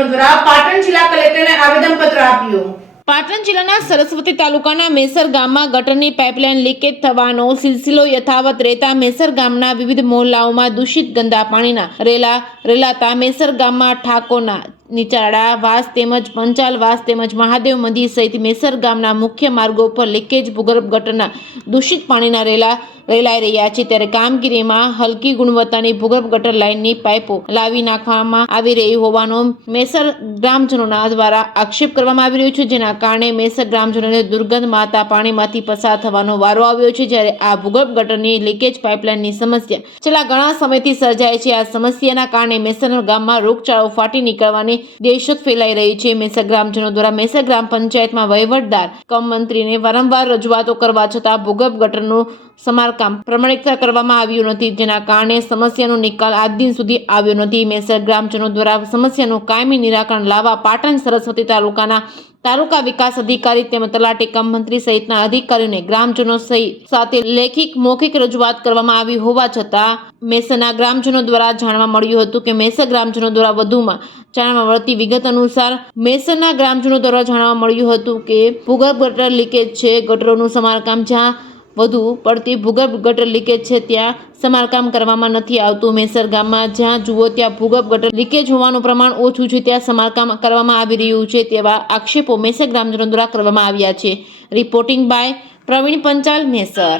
ગ્રામજનો દ્વારા પાટણ જિલ્લા કલેક્ટરને આવેદનપત્ર આપ્યું। પાટણ જિલ્લાના સરસ્વતી તાલુકાના મેસર ગામમાં ગટરની પાઇપલાઇન લીકેજ થવાનો સિલસિલો યથાવત રહેતા મેસર ગામના વિવિધ મહોલ્લાઓમાં દૂષિત ગંદા પાણીના રેલા રેલાતા મેસર ગામમાં ઠાકોરના નીચાડા વાસ તેમજ પંચાલ વાસ તેમજ મહાદેવ મંદિર સહિત મેસર ગામના મુખ્ય માર્ગો પર લીકેજ ભૂગર્ભ ગટરના દૂષિત પાણીના રેલા રેલાઈ રહ્યા છે। ત્યારે કામગીરીમાં હલકી ગુણવત્તાની ભૂગર્ભ ગટર લાઇનની પાઇપો લાવી નાખવામાં આવી રહી હોવાનો મેસર ગ્રામજનોના દ્વારા આક્ષેપ કરવામાં આવી રહ્યો છે, જેના કારણે મેસર ગ્રામજનોને દુર્ગંધ મારતા પાણીમાંથી પસાર થવાનો વારો આવ્યો છે। જ્યારે આ ભૂગર્ભ ગટરની લીકેજ પાઇપલાઇનની સમસ્યા છેલ્લા ઘણા સમયથી સર્જાય છે। આ સમસ્યાના કારણે મેસર ગામમાં રોગચાળો ફાટી નીકળવાની દહેશત ફેલાઈ રહી છે। મેસર ગ્રામજનો દ્વારા મેસર ગ્રામ પંચાયતમાં વહીવટદાર કમ મંત્રીને વારંવાર રજૂઆતો કરવા છતાં ભૂગર્ભ ગટરનું સમારકામ પ્રમાણિકતા કરવામાં આવ્યું નથી, જેના કારણે સમસ્યાનો નિકાલ આજ દિન સુધી આવ્યો નથી। મેસર ગ્રામજનો દ્વારા સમસ્યાનું કાયમી નિરાકરણ લાવવા પાટણ સરસ્વતી તાલુકાના તાલુકા વિકાસ અધિકારી તેમજ તલાટી કમ મંત્રી સહિતના અધિકારીઓને ગ્રામજનો સાથે લેખિત મૌખિક રજૂઆત કરવામાં આવી હોવા છતાં મેસરના ગ્રામજનો દ્વારા જાણવા મળ્યું હતું કે મેસર ગ્રામજનો દ્વારા વધુમાં જાણવા મળતી વિગત અનુસાર મેસરના ગ્રામજનો દ્વારા જાણવા મળ્યું હતું કે ભૂગર્ભ ગટર લીકેજ છે। ગટરોનું સમારકામ જ્યાં વધુ પડતી ભૂગર્ભ ગટર લીકેજ છે ત્યાં સમારકામ કરવામાં નથી આવતું। મેસર ગામમાં જ્યાં જુઓ ત્યાં ભૂગર્ભ ગટર લીકેજ હોવાનું પ્રમાણ ઓછું છે ત્યાં સમારકામ કરવામાં આવી રહ્યું છે તેવા આક્ષેપો મેસર ગ્રામજનો દ્વારા કરવામાં આવ્યા છે। Reporting by Pravin Panchal, મેસર।